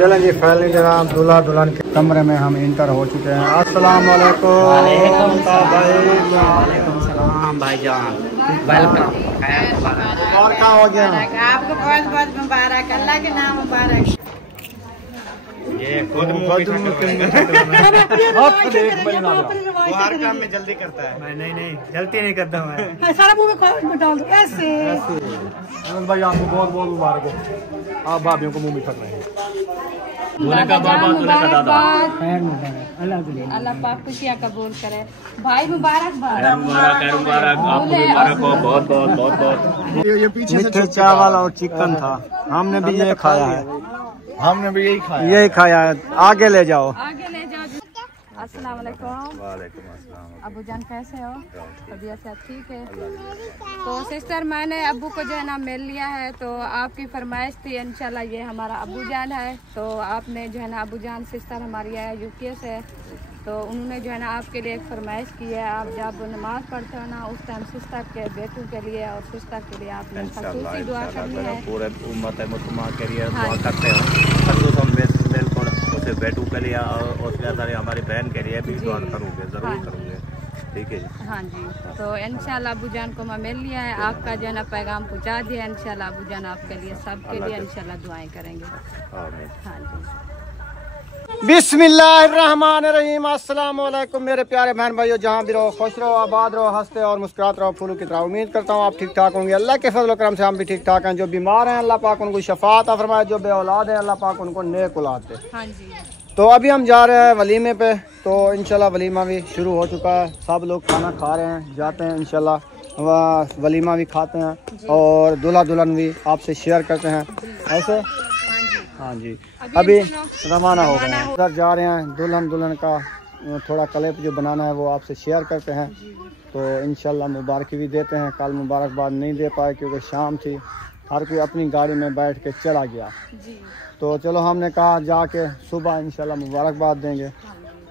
चलें जी, फाइनली जनाब दूल्हा दुल्हन के कमरे में हम इंटर हो चुके हैं। अस्सलाम वालेकुम भाईजान, वेलकम। और क्या हो गया? आपको बहुत बहुत मुबारक, अल्लाह के नाम मुबारक। ये खुद वो हर काम में जल्दी करता है। मैं नहीं जल्दी नहीं करता मैं। सारा मुंह में डाल दो ऐसे। भाई आपको बहुत बहुत मुबारक हो, आप भाभीियों को मुंह में खट रहे हैं। दूल्हे का बाबा, दूल्हे का दादा। अल्लाह पाक खुशियाँ कबूल करे। भाई मुबारकबाद। मुबारक आपको मुबारक हो, बहुत बहुत बहुत बहुत। ये पीछे मीठे चावल और चिकन था, हमने भी ये खाया है। हमने भी यही खाया है। आगे ले जाओ, आगे ले जाओ। अस्सलाम वालेकुम। वालेकुम अस्सलाम। अबू जान कैसे हो? तबीयत से ठीक है? तो सिस्टर मैंने अब्बू को जो है ना मिल लिया है, तो आपकी फरमाइश थी इंशाल्लाह ये हमारा अब्बू जान है। तो आपने जो है ना अब्बू जान सिस्टर हमारी है यूके से, तो उन्होंने जो है ना आपके लिए एक फरमाइश की है। आप जब नमाज पढ़ते हो ना उस टाइम सिस्टर के बेटों के लिए और सिस्टर के लिए आपने खसूसी दुआ करनी है। पूरे उम्मत मुसलमान के लिए दुआ करते हो। खसूसन बिल्कुल उसे बेटों के लिए और उसके अंदर हमारी बहन के लिए भी दुआ करूँगे, जरूर करूँगे। ठीक है जी। हाँ जी, तो इंशाल्लाह अबू जान को मैं मिल लिया है, आपका जो है ना पैगाम पहुँचा दिया। इंशाल्लाह अबू जान आपके लिए सबके लिए इंशाल्लाह दुआएं करेंगे। हाँ जी। बिस्मिल्लाहिर्रहमानिर्रहीम। अस्सलाम वालेकुम मेरे प्यारे बहन भाइयों, जहाँ भी रहो खुश रहो, आबाद रहो, हंसते और मुस्कुराते रहो फूलों की तरह। उम्मीद करता हूँ आप ठीक ठाक होंगे। अल्लाह के फजल करम से हम भी ठीक ठाक हैं। जो बीमार हैं अल्लाह पाक उनको शफात अता फरमाए, जो बे औलाद है अल्लाह पाक उनको नेक औलाद दे। हाँ जी। तो अभी हम जा रहे हैं वलीमे पे, तो इंशाल्लाह वलीमा भी शुरू हो चुका है। सब लोग खाना खा रहे हैं, जाते हैं इंशाल्लाह वलीमा भी खाते हैं और दूल्हा दुल्हन भी आपसे शेयर करते हैं ऐसे। हाँ जी, अभी रवाना हो गए हैं, उधर जा रहे हैं। दुल्हन दुल्हन का थोड़ा क्लिप जो बनाना है वो आपसे शेयर करते हैं। तो इंशाल्लाह मुबारक भी देते हैं। कल मुबारकबाद नहीं दे पाए क्योंकि शाम थी, हर कोई अपनी गाड़ी में बैठ के चला गया। तो चलो हमने कहा जाके सुबह इंशाल्लाह मुबारकबाद देंगे।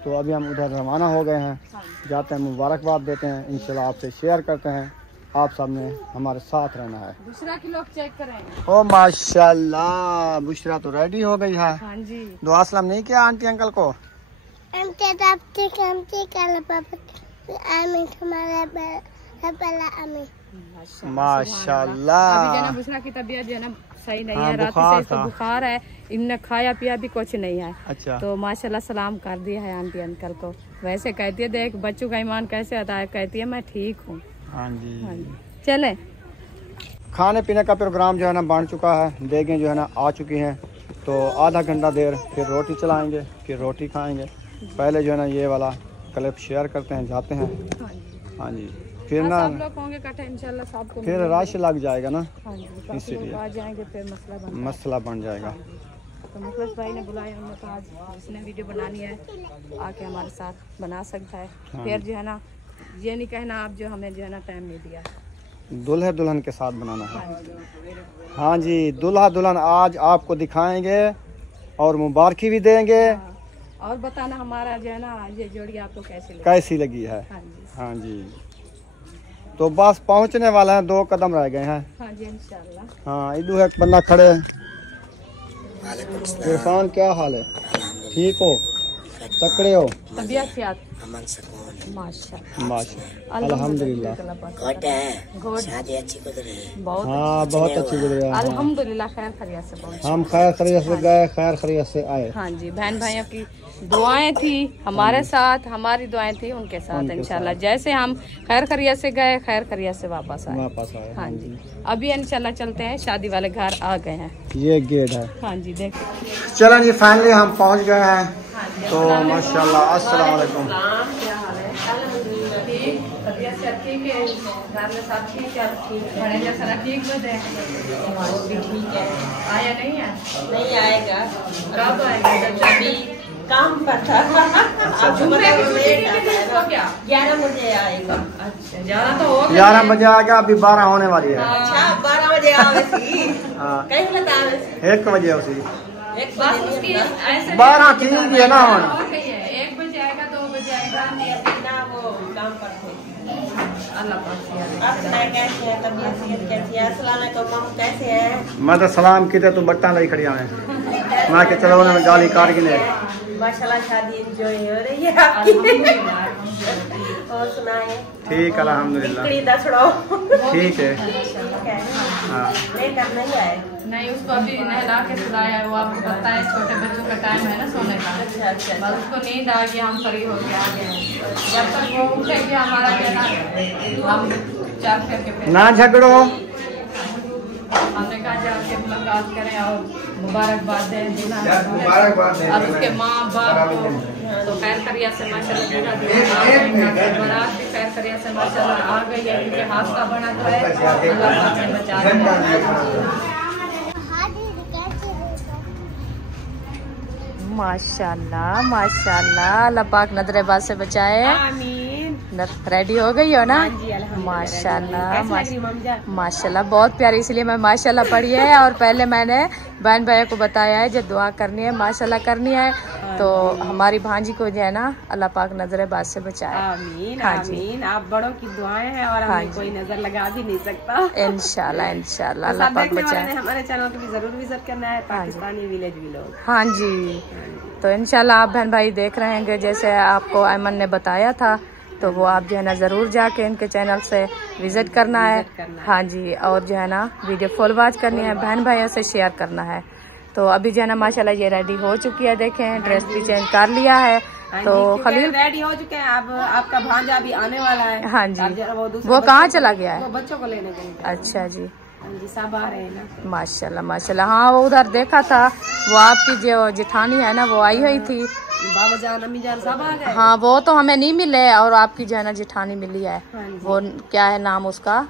तो अभी हम उधर रवाना हो गए हैं, जाते हैं मुबारकबाद देते हैं, इंशाल्लाह आपसे शेयर करते हैं। आप सब ने हमारे साथ रहना है। बुशरा की लोग चेक करेंगे। ओ माशाल्लाह, बुशरा तो रेडी हो गई है। हाँ जी। दुआ सलाम नहीं किया आंटी अंकल को? माशाल्लाह। अभी जो है बुशरा की तबीयत जो है ना सही नहीं है, रात से इसको बुखार है, इनने खाया पिया भी कुछ नहीं है। अच्छा। तो माशाल्लाह सलाम कर दिया है आंटी अंकल को। वैसे कहती है देख बच्चों का ईमान कैसे आता है, कहती है मैं ठीक हूँ। हाँ जी। चले। खाने पीने का प्रोग्राम जो है ना बन चुका है, देखें जो है ना आ चुकी हैं। तो आधा घंटा देर फिर रोटी चलाएंगे, फिर रोटी खाएंगे। पहले जो है ना ये वाला क्लिप शेयर करते हैं, जाते हैं। हाँ जी, फिर ना सब लोग होंगे इकट्ठे इंशाल्लाह, सबको फिर रश लग जाएगा ना, इसीलिए आ जाएंगे, फिर मसला बन जाएगा। तो मुखलिस भाई ने बुलाया, हमने कहा उसने वीडियो बनानी है आके हमारे साथ बना सकता है। फिर जो है ना ये नहीं कहना आप जो हमें जो है ना टाइम नहीं दिया। दूल्हे दुल्हन के साथ बनाना है। हाँ जी, दूल्हा दुल्हन आज आपको दिखाएंगे और मुबारकी भी देंगे। और बताना हमारा जो है ना ये जोड़ी आपको कैसी लगी है। हाँ जी, तो बस पहुंचने वाला है, 2 कदम रह गए हैं। हाँ जी इंशाल्लाह। हाँ, इधर एक बंदा खड़े है। इरफान क्या हाल है? ठीक हो? तकड़े हो? तबीयत माशाल्लाह अल्हम्दुलिल्लाह। हाँ बहुत अच्छी गुजरी है अल्हम्दुलिल्लाह। खैर खैरियत से पहुंचे। हम खैर खैरियत से गए, खैर खैरियत से आए। हाँ जी, बहन भाइयों की दुआएं थी हमारे साथ, हमारी दुआएं थी उनके साथ इंशाल्लाह। जैसे हम खैर खैरियत से गए, खैर खैरियत से वापस आए। हाँ जी, अभी इंशाल्लाह चलते हैं, शादी वाले घर आ गए हैं। ये गेट है। हाँ जी देखो। चलो जी, फाइनली हम पहुंच गए हैं। तो माशाल्लाह। अस्सलाम वालेकुम। क्या हाल है? ठीक, तबीयत से ठीक है, घर में सब ठीक है? मैनेजर सारा ठीक बजे ठीक है। आया नहीं है? नहीं आएगा। कब आएगा? अभी काम पर था। अब 11 बजे आएगा। अच्छा, 11 तो हो गया। 11 बजे आएगा, अभी 12 होने वाली है। अच्छा 12 बजे आवे थी। कहीं लता आवे 1 बजे उसी बस उसकी ऐसे 12 ठीक है ना। 1 बजे आएगा, 2 बजे आएगा ना, वो काम पर थे। अल्लाह पाक कैसे है? मैं तो सलाम की थे, तू बट्टा नहीं खड़ी आए। मैं के चलो ना गाली काट के ले। माशाल्लाह शादी एंजॉय हो रही है आपकी। और सुनाए? ठीक अल्हम्दुलिल्लाह। ठीक है। हाँ नहीं आए? नहीं, उसको अभी नहला के सुलाया है। वो आपको पता है छोटे बच्चों का टाइम है ना सोने का। अच्छा। बस उसको नींद आ गई, हम फ्री हो गए आ गए। जब तक वो उठेगी हमारा कहना हम चार करके ना झगड़ो। हमने कहा जाके मुलाकात करें और मुबारकबाद दें और उसके माँ बाप को तो खैर करिया से माशाल्लाह बारात भी खैर करिया से माशाल्लाह आ गई है। उनके हाथ का बना तो है, अल्लाह पाक ने बचा लिया। माशाल्लाह माशाल्लाह, अल्लाह पाक नजरे बात से बचाए। रेडी हो गई हो ना? माशाल्लाह माशाल्लाह, बहुत प्यारी, इसलिए मैं माशाल्लाह पढ़ी है। और पहले मैंने बहन भैया को बताया है जब दुआ करनी है माशाल्लाह करनी है तो हमारी भांजी को जो है ना अल्लाह पाक नजरे बात से बचाए। आमीन आमीन। आप बड़ों की दुआएं हैं और हमें कोई नजर लगा भी नहीं सकता। इंशाल्लाह इंशाल्लाह अल्लाह पाक बचाए। हमारे चैनल को भी जरूर विजिट करना है, पाकिस्तानी विलेज व्लॉग। हाँ जी, तो इंशाल्लाह आप बहन भाई देख रहे हैं जैसे आपको अमन ने बताया था, तो वो आप जो है ना ज़रूर जाके इनके चैनल से विज़िट करना है। हाँ जी, और जो है ना वीडियो फुल वॉच करनी है, बहन भाइयों से शेयर करना है। तो अभी जो है ना माशाल्लाह ये रेडी हो चुकी है, देखें ड्रेस भी चेंज कर लिया है। तो खलील रेडी हो चुके हैं। अब आपका भांजा अभी आने वाला है। हाँ जी, वो कहाँ चला गया है? वो बच्चों को लेने गए। अच्छा जी, सब आ रहे हैं ना। माशाल्लाह माशाल्लाह। हाँ वो उधर देखा था, वो आपकी जो जेठानी है ना वो आई हुई थी, बाबा जान अम्मी जान सब आ गए। हाँ वो तो हमें नहीं मिले, और आपकी जो है ना जेठानी मिली है। वो क्या है नाम उसका?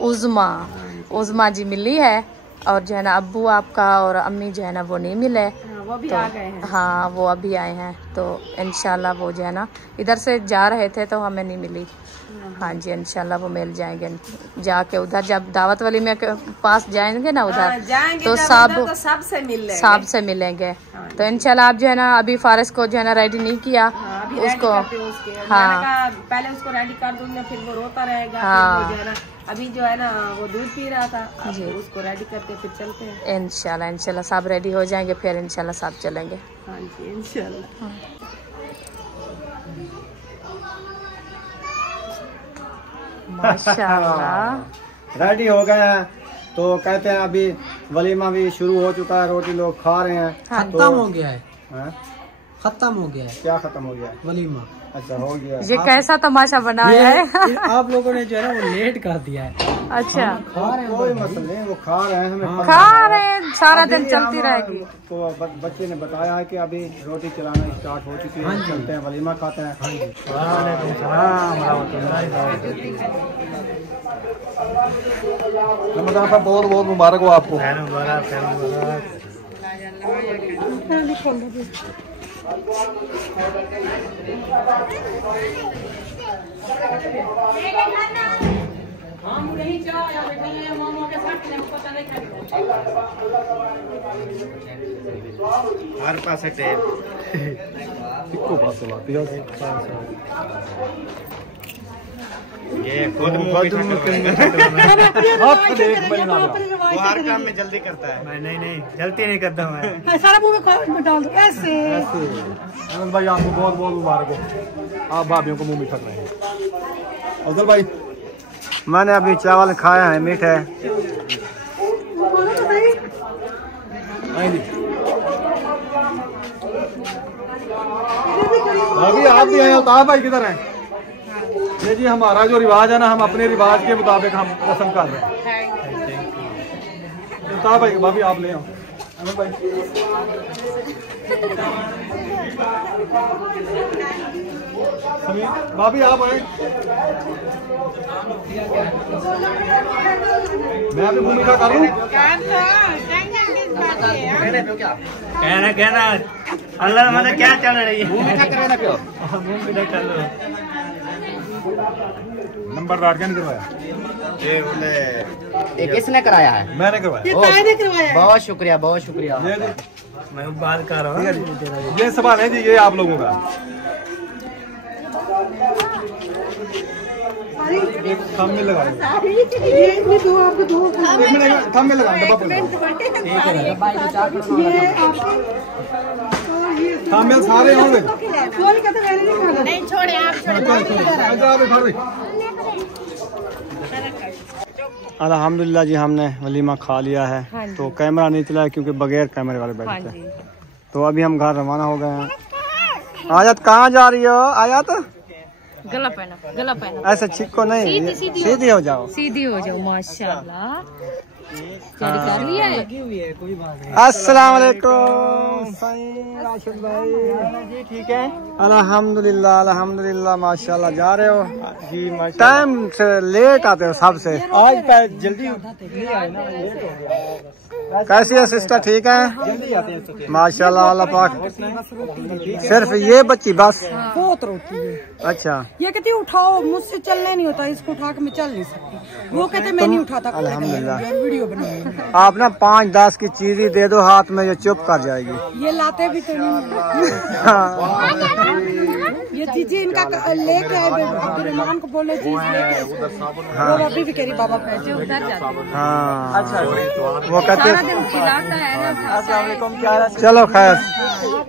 उज़मा जी मिली है। और जो है ना अब्बू आपका और अम्मी जो है ना वो नहीं मिले। वो भी तो आ गए हैं। हाँ वो अभी आए हैं, तो इंशाल्लाह वो जो है ना इधर से जा रहे थे तो हमें नहीं मिली। हाँ जी इंशाल्लाह वो मिल जाएंगे जाके उधर, जब दावत वाली में के पास जाएंगे ना उधर तो सबसे मिलेंगे। तो इंशाल्लाह आप जो है ना अभी फारिस को जो है ना रेडी नहीं किया उसको। हाँ पहले उसको रेडी कर दूंगा, फिर वो रोता रहेगा। हाँ अभी जो है ना वो दूध पी रहा था, जी उसको रेडी करके फिर चलते हैं। इंशाल्लाह इंशाल्लाह सब रेडी हो जाएंगे, फिर इंशाल्लाह सब चलेंगे। हाँ जी इंशाल्लाह। माशाल्लाह रेडी हो गए हैं, तो कहते हैं अभी वलीमा भी शुरू हो चुका है, रोटी लोग खा रहे हैं। खत्म हो गया है। खत्म हो गया है। क्या खत्म हो गया है? वलीमा। अच्छा हो गया। ये कैसा तमाशा बनाया है? आप लोगों ने जो है ना वो लेट कर दिया है। अच्छा कोई मसला नहीं, वो खा रहे हैं, हमें खा रहे हैं, सारा दिन चलती रहेगी। तो बच्चे ने बताया है कि अभी रोटी चलाना स्टार्ट हो चुकी है। चलते हैं वलीमा खाते हैं। रमजान का बहुत बहुत मुबारक हो आपको। हर पास टेप ये खुद वो हर काम में जल्दी करता है। मैं नहीं जल्दी नहीं करता मैं। सारा मुंह में डाल दो ऐसे। अनंत भाई आपको बहुत बहुत मुबारक हो, आप भाभीियों को मुंह मीठा करेंगे। अफजल भाई मैंने अभी चावल खाया है, मीठा है। अभी आप भी आए, अल्ताफ भाई किधर हैं? ये जी हमारा जो रिवाज है ना, हम अपने रिवाज के मुताबिक हम रस्म कर रहे हैं। अल्ताफ भाई भाभी आप ले आओ। अनंत भाई भाभी आप आए। मैं अभी भूमिका कर लूँ। कहना अल्लाह मतलब क्या चल रही है? भूमिका करे ना क्यों? भूमिका चल रहा है। नंबर डाट क्या नहीं करवाया? ये किसने कराया है? मैंने करवाया। बहुत शुक्रिया बहुत शुक्रिया। मैं बात कर रहा हूँ। ये सवाल है जी, ये आप लोगों का। एक थंब में लगाओ, ये दो आपको दो एक मिनट थंब में लगाओ, थंब में सारे होंगे। खोल के तो मैंने नहीं खाना। नहीं छोड़े आप अल्हम्दुलिल्लाह जी, हमने वलीमा खा लिया है। हाँ जी। तो कैमरा नहीं चला है क्योंकि बगैर कैमरे वाले हाँ बैठे थे। जी। तो अभी हम घर रवाना हो गए हैं। आयत कहाँ जा रही हो आयत? गला पहना ऐसे छिको नहीं, सीधी हो जाओ। सीधी हो जाओ माशाल्लाह। तैयारी कर लिया है? कोई बात नहीं। अस्सलाम वालेकुम राशिद भाई, ठीक है? अल्हम्दुलिल्लाह अल्हम्दुलिल्लाह माशाल्लाह। जा रहे हो जी? टाइम से लेट आते हो सबसे, आज जल्दी आए ना, लेट हो गया। कैसी है सिस्टर, ठीक है? जल्दी आते हैं माशाल्लाह अल्लाह पाक। सिर्फ ये बच्ची बस? बहुत रोती है। अच्छा, ये कहती उठाओ, मुझसे चलने नहीं होता, इसको उठा के मैं चल नहीं सकती। वो कहते मैं नहीं उठाता। अल्हम्दुलिल्लाह। वीडियो बनाऊंगी। आप ना 5-10 की चीज़ दे दो हाथ में, ये चुप कर जाएगी। ये लाते भी तो नहीं। ये चीजें इनका लेके आए, अब्दुर्रहमान को बोले चीज लेके, वो अभी भी कह रही बाबा पैसे उधर जाते। हाँ अच्छा, वो कहते सारा दिन खिलाता है ना। चलो खैर,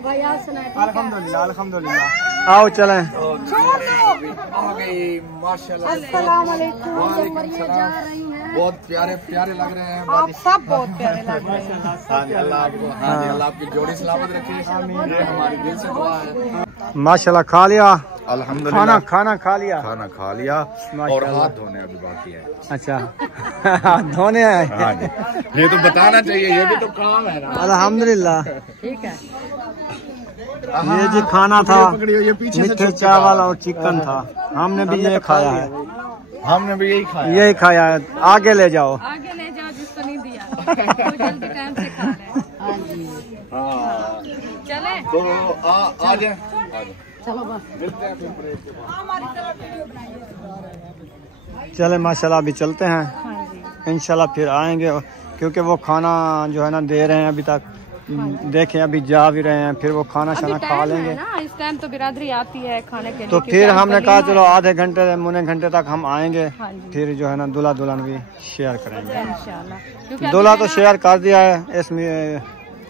भैया सुना अल्हम्दुलिल्लाह अल्हम्दुलिल्लाह। आओ चलें। अस्सलाम वालेकुम। जा रही हैं, बहुत प्यारे प्यारे लग रहे हैं। आप सब बहुत प्यारे लग रहे हैं। हाँ जी, अल्लाह आपको, हाँ जी, अल्लाह आपकी जोड़ी सलामत रखे। ये हमारी दिल से दुआ है। माशाल्लाह खा लिया, अल्हम्दुलिल्लाह। खाना खा लिया, खाना खा लिया और हाथ धोने अभी बाकी है। अच्छा हाथ धोने हैं। हाँ जी, ये तो बताना चाहिए, ये भी तो काम है ना। अल्हम्दुलिल्लाह। ठीक है। ये जी खाना था, ये पीछे से मीठे चावल और चिकन था। हमने भी ये खाया है, हमने भी यही खाया। यही खाया है। आगे ले जाओ। आगे ले जाओ जिसको नहीं दिया, वो जल्दी टाइम से खा ले। हाँ, चले तो आ जाए। चले माशाल्लाह, अभी चलते हैं। हाँ जी। इंशाल्लाह फिर आएंगे, क्योंकि वो खाना जो है ना दे रहे हैं अभी तक। देखें अभी जा भी रहे हैं, फिर वो खाना शाना खा टाइम लेंगे। है ना, इस टाइम तो बिरादरी आती है खाने के लिए। तो क्योंकि फिर आज हमने वलीमा कहा चलो है। आधे घंटे मुने घंटे तक हम आएंगे। हाँ जी। फिर जो है ना दूल्हा दुल्हन भी शेयर करेंगे। इंशाल्लाह। क्योंकि अभी दूल्हा है तो ना, शेयर कर दिया है, इसमें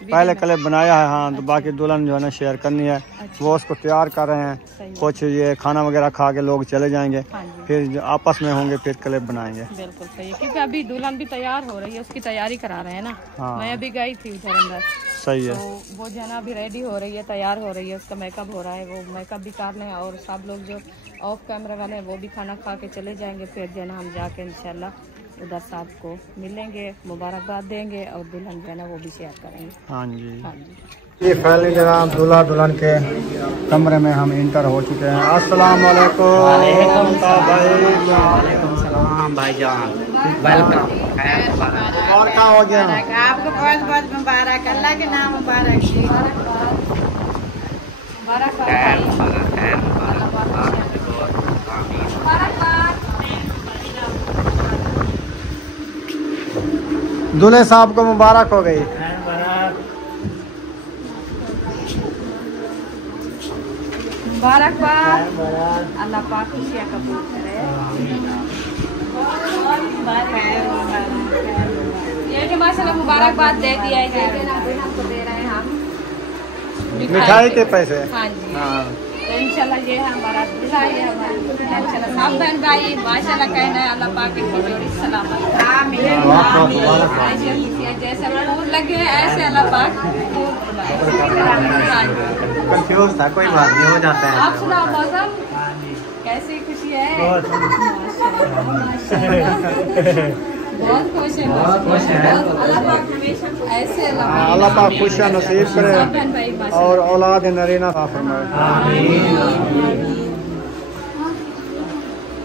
पहले क्लिप बनाया है। हाँ, तो बाकी दुल्हन जो है ना शेयर करनी है। वो उसको तैयार कर रहे हैं। सही। कुछ ये खाना वगैरह खा के लोग चले जाएंगे, हाँ जी। फिर जो आपस में होंगे फिर क्लिप बनाएंगे। बिल्कुल सही है, क्योंकि अभी दुल्हन भी तैयार हो रही है, उसकी तैयारी करा रहे हैं ना। हाँ। मैं अभी गई थी उधर अंदर, सही है। तो वो जना भी रेडी हो रही है, तैयार हो रही है, उसका मेकअप हो रहा है, वो मेकअप भी कर लें। और सब लोग जो ऑफ कैमरा वाले हैं वो भी खाना खा के चले जाएंगे। फिर जना हम जाके इंशाल्लाह उधर साहब को मिलेंगे, मुबारकबाद देंगे और दुल्हन जो है ना वो भी शेयर करेंगे। हाँ जी। हाँ जी। ये फाइनली जनाब दूल्हा दुल्हन के कमरे में हम इंटर हो चुके हैं। अस्सलाम वालेकुम भाईजान, वेलकम। और क्या हो गया? आपको बहुत बहुत मुबारक, अल्लाह के नाम मुबारक। दूल्हे साहब को मुबारक हो गई। मुबारकबाद, अल्लाह पाक खुशियाँ कबूल करे। ये कि माशाल्लाह मुबारकबाद दे दिया है, जैसे ना दुल्हन को दे रहे हैं हम मिठाई के पैसे। हाँ जी। हाँ। तो इंशाल्लाह ये है हमारा दूल्हा, ये हमारी दुल्हन। इंशाल्लाह सब बहन भाई माशाल्लाह कहना है अल्लाह पाक की जोड़ी सलामत। आमीन। ऐसे खुशियाँ जैसे फूल लगे हैं ऐसे अल्लाह पाक फूल फुलाए। हाँ जी। कंफ्यूज था, कोई बात नहीं, हो जाता है। आप सुनाओ मौसम कैसी खुशी है? बहुत खुश है, बहुत खुश है। अल्लाह पाक हमेशा ऐसे अल्लाह पाक खुशियाँ नसीब सब बहन भाई करे माशाल्लाह। और औलाद नरीना अता फरमाए।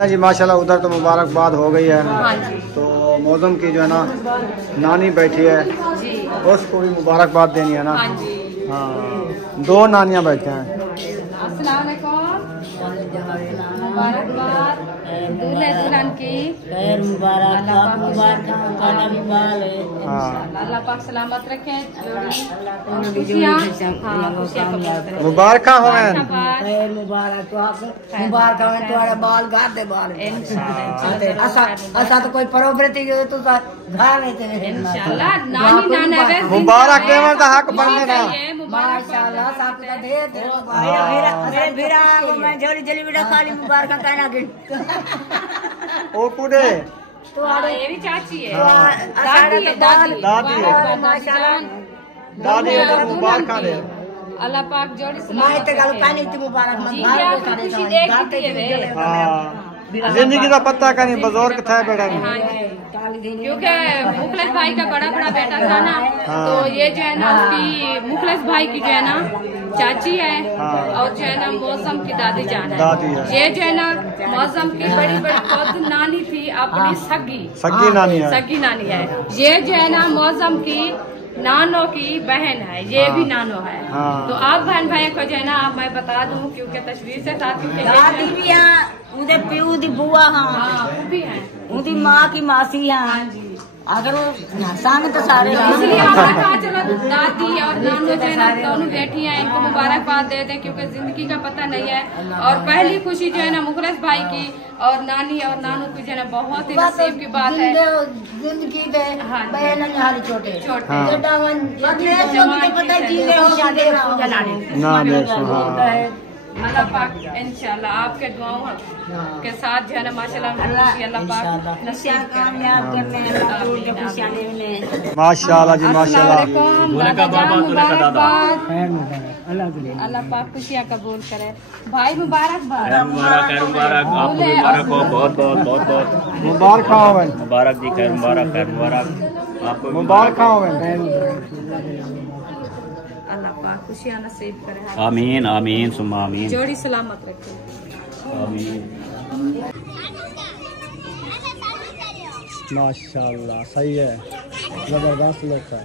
जी माशाल्लाह, उधर तो मुबारकबाद हो गई है। हाँ जी। तो मौसम की जो है ना नानी बैठी है, जी। उसको भी मुबारकबाद देनी है ना। हाँ जी। हाँ, 2 नानियाँ बैठे हैं। अस्सलाम वालेकुम, मुबारकबाद। दूल्हे दुल्हन की खैर मुबारक, अल्लाह पाक सलामत रखे, खुशियाँ मुबारक हो खैर मुबारक, मुबारक हो तुम्हारे बाल गार दे बाल ऐसा तो कोई परोबरती तो घर में इंशाल्लाह नानी नाना मुबारक देवर का हक बनने का माशाल्लाह सब का दे मेरे भिरा को मैं झोली जली बेटा खाली मुबारक कहना गिन ओ कुडे तो ये भी चाची है, दादी दादी माशाल्लाह दादी मुबारक दे अल्लाह पाक जोड़ी मैं तो गल कहनी थी मुबारक मत खुशी देखती है। जिंदगी का पत्ता का नहीं बुजुर्ग था बेटा क्योंकि मुखलिस भाई का बड़ा बेटा था ना, तो ये जो है ना उसकी मुखलिस भाई की जो है ना चाची है, और जो है ना मौसम की दादी जान है। ये जो है ना मौसम की बड़ी खुद नानी थी, अपनी सगी नानी है। ये जो है ना मौसम की नानो की बहन है, ये भी नानो है। तो आप बहन भाई को जो है ना मैं बता दूं क्योंकि तस्वीर से साथ दादी भी यहाँ उधर प्यू दी बुआ भी है, उनकी माँ की मासी यहाँ अगर वो संग तो सारे इसलिए हमने कहा चलो दादी और नानो जो है ना दोनों बैठी हैं, इनको मुबारकबाद दे दें क्योंकि जिंदगी का पता नहीं है। और पहली खुशी जो है ना मुखलिस भाई की और नानी और नानू की जो है ना बहुत ही नसीब की बात है। जिंदगी में छोटे अल्लाह पाक इंशाल्लाह आपके दुआओं के साथ जो है ना माशाल्लाह अल्लाह पाक माशाल्लाह जी माशाल्लाह। अल्लाह पाक खुशियाँ कबूल करे। भाई मुबारकबाद, मुबारक हो मुबारक जी, खैर मुबारक आपको मुबारक हो। अल्लाह पाक खुशियाँ नसीब करे। आमीन आमीन सुम्मा आमीन, जोड़ी सलामत रखे। आमीन। माशाल्लाह सही है, जबरदस्त लोग था।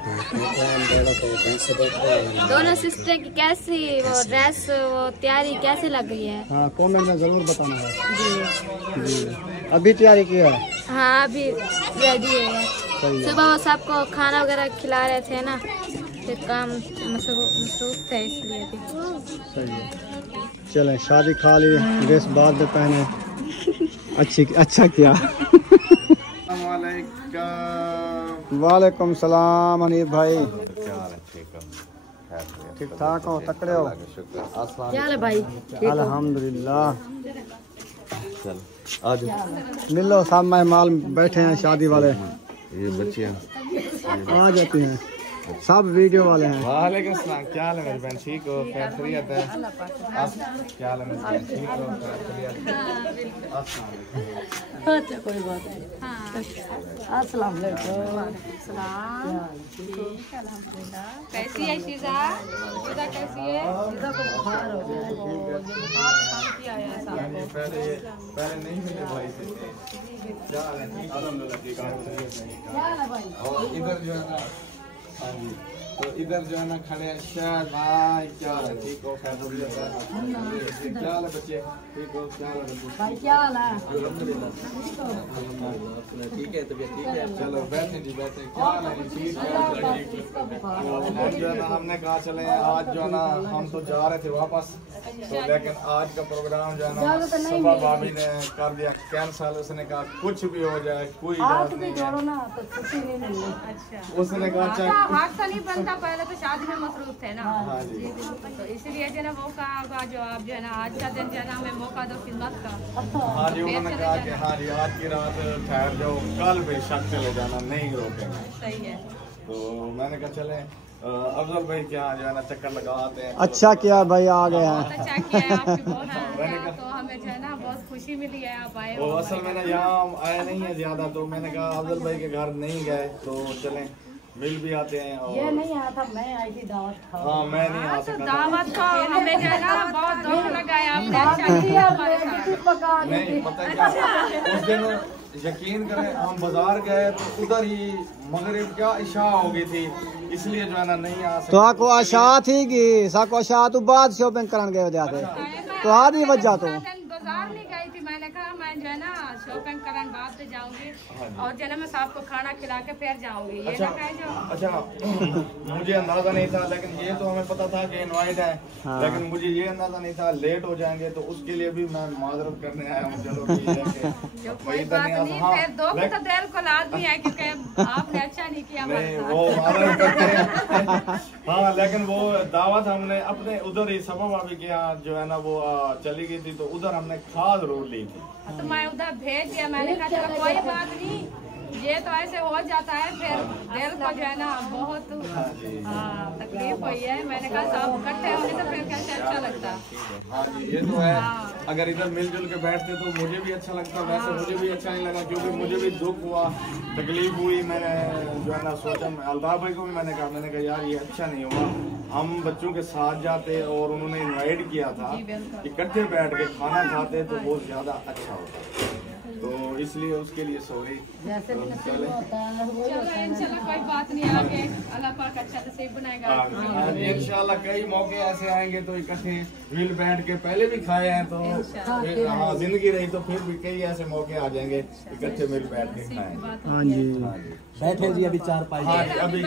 दोनों सिस्टर की कैसी वो ड्रेस वो तैयारी कैसी लग रही है? हाँ कमेंट में जरूर बताना है। जी अभी तैयारी की है? हाँ अभी रेडी है। सुबह वो सबको खाना वगैरह खिला रहे थे ना, फिर काम मसरूफ थे इसलिए भी। सही है, चलें शादी खा ली, ड्रेस बाद में पहने, अच्छा किया। वालेकुम सलाम हनीफ भाई, ठीक ठाक हो? तकड़े हो? क्या है भाई? अल्हम्दुलिल्लाह। आज मिलो, सब मेहमान बैठे हैं शादी वाले, ये बच्चे आ जाते हैं, सब वीडियो वाले हैं। वालेकुम सलाम, क्या हाल है मेरी बहन? ठीक हो? खैरियत है? क्या हाल है मेरी बहन? ठीक हो? खैरियत? अच्छा कोई बात नहीं। अस्सलाम वालेकुम। कैसी है शीजा? शीजा कैसी है? शीजा को बुखार हो गया है, पहले नहीं मिले भाई से। क्या हाल है? इधर जो है ना, हाँ जी, तो इधर जो है ना खड़े हैं शायद भाई। क्या हाल है? ठीक हो? खैरियत है? क्या हाल है बच्चे? ठीक हो? क्या हाल है भाई? क्या हाल है? ठीक है, तबीयत ठीक है? चलो बैठे जी, बैठे। क्या हाल है? ठीक है। जो है ना हमने कहा चले आज जो है ना हम तो जा रहे थे वापस, तो लेकिन आज का प्रोग्राम जो है ना सुबह भाभी ने कर दिया कैंसल। उसने कहा कुछ भी हो जाए कोई बात नहीं है। उसने कहा चाहे हाथ तो नहीं बनता, पहले तो शादी में मसरूफ थे ना, हाँ जी, तो इसलिए जो है ना मौका होगा जो आप जो है ना आज का दिन जो है ना हमें मौका दो खिदमत का। हाँ जी, उन्होंने कहा कि हाँ जी आज की रात ठहर जाओ, कल बेशक चले जाना, नहीं रोकेंगे। सही है। तो मैंने कहा चले अफजल भाई क्या जो है ना चक्कर लगाते हैं। अच्छा किया भाई, आ गए हैं। बहुत अच्छा किया है आपकी बहुत शुक्रिया, तो हमें जो है ना बहुत खुशी मिली है आप आए हो। असल में ना यहाँ आया नहीं है ज्यादा, तो मैंने कहा अफजल भाई के घर नहीं गए तो चलें मिल भी आते हैं। और ये नहीं आया था, मैं आई थी दावत था। हाँ मैं नहीं आ तो सका। दावत को हमें जो है ना बहुत दुख लगा है, आपने अच्छा किया हमारे साथ। नहीं पता क्या, उस दिन यकीन करें हम बाजार गए तो उधर ही मगरिब क्या इशा हो गई थी, इसलिए जो है ना नहीं आ सके। तो आपको आशा थी कि साको आशा तो बाद शॉपिंग करन गए थे, तो आधी वजह तो बाजार नहीं गई थी, मैंने कहा मैं मैं जो है ना शॉपिंग करने बाद से जाऊंगी और जो है ना मैं सबको खाना खिला के फिर जाऊंगी। ये अच्छा, ना कहे जो अच्छा मुझे अंदाजा नहीं था, लेकिन ये तो हमें पता था कि इनवाइट है। हाँ। लेकिन मुझे ये अंदाजा नहीं था लेट हो जाएंगे, तो उसके लिए भी मैं माजरत करने आया हूँ। चलो ठीक है जो कोई बात नहीं, फिर दो की तो देर को लाजमी है क्योंकि आपने अच्छा नहीं किया हमारे साथ। वो माजरत करते हैं। हाँ, लेकिन वो दावत हमने अपने उधर ही सबब अभी के यहाँ जो है ना वो चली गई थी, तो उधर हमने खास रोड ली थी। तो मैं उधर भेज दिया, मैंने कहा चलो कोई बात नहीं, ये तो ऐसे हो जाता है, फिर दिल को जो है ना बहुत तकलीफ हुई है। मैंने कहा सब इकट्ठे होंगे तो फिर कैसे अच्छा लगता। हाँ जी, ये तो है। अगर इधर मिलजुल के बैठते तो मुझे भी अच्छा लगता, वैसे मुझे भी अच्छा नहीं लगा क्योंकि मुझे भी दुख हुआ, तकलीफ हुई। मैंने जो है ना सोचा, अल्ताफ भाई को भी मैंने कहा यार ये अच्छा नहीं हुआ, हम बच्चों के साथ जाते और उन्होंने इनवाइट किया था, इकट्ठे बैठ के खाना खाते तो बहुत ज्यादा अच्छा होता। तो इसलिए उसके लिए सॉरी। चलो इंशाल्लाह कोई बात नहीं, आगे अल्लाह पाक अच्छा नसीब बनाएगा। इंशाल्लाह कई मौके ऐसे आएंगे तो इकट्ठे मिल बैठ के, पहले भी खाए हैं तो हाँ जिंदगी रही तो फिर भी कई ऐसे मौके आ जाएंगे इकट्ठे मिल बैठ के खाएं। हाँ जी बैठे जी अभी 4-5 अभी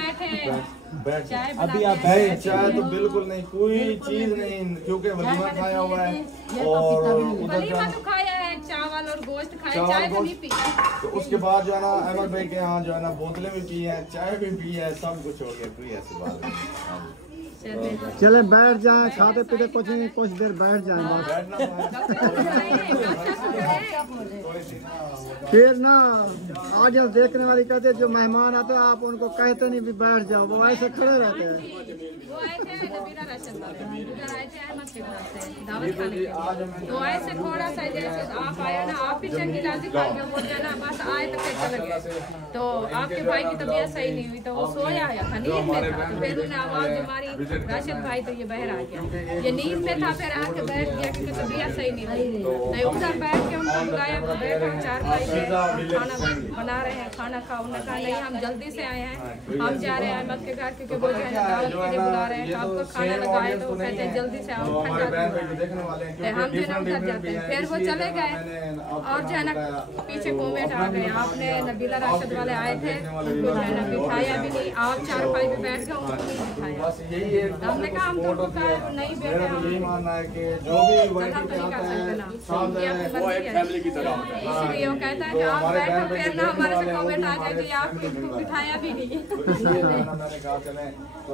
बैठ अभी आप नहीं, चाय तो बिल्कुल नहीं, कोई चीज नहीं, क्योंकि वलीमा खाया हुआ है और वलीमा तो खाया है, चावल और गोश्त खाया, चाय तो नहीं पी। तो उसके बाद जो है ना अहमद भाई के यहाँ जो है ना बोतलें भी पी है, चाय भी पी है, सब कुछ हो गया, कोई ऐसी बात नहीं। चले बैठ जाएं, खाते पीते कुछ नहीं, कुछ देर बैठ जाएं फिर ना आजकल देखने वाली कहते जो मेहमान आते हैं आप उनको कहते नहीं भी बैठ जाओ, वो ऐसे खड़े रहते हैं। वो आए थे नबीरा राशन उधर आए थे अहमद के घर से दावत खाने के लिए, तो ऐसे थोड़ा सा जैसे आप आए ना, आप भी चंगी लाजी खा के बोल जाना बस आए तो फिर चले गए। तो आपके भाई की तबीयत सही नहीं हुई, तो वो सोया आया था, नींद में था, तो फिर उन्हें आवाज हमारी राशिद भाई तो ये बाहर आ गया, ये नींद में था, फिर आके बैठ गया क्योंकि तबीयत सही नहीं हुई। नहीं उधर बैठ के उनको बुलाया, वो बैठा 4 भाई खाना बना रहे हैं, खाना खाओ। उन्होंने कहा नहीं हम जल्दी से आए हैं, हम जा रहे हैं अहमद के घर क्योंकि वो जो है दावत के लिए बुला रहे हैं, तो आपको खाना लगाए तो वो कहते हैं जल्दी से आओ, हम जो है ना उधर जाते हैं। फिर वो चले गए और जो है ना पीछे कॉमेंट आ गए, आपने नबीला राशिद वाले आए थे उनको जो है ना बिठाया भी नहीं, आप 4 भाई भी बैठ गए उनको नहीं बिठाया। हमने कहा हम तो नहीं बैठे, यही मानना है कि जो भी फैमिली की तरह होता है, इसलिए वो कहता है कि आप बैठो, फिर ना हमारे से कॉमेंट आ जाए कि आपने बिठाया भी नहीं। मैंने कहा चलें तो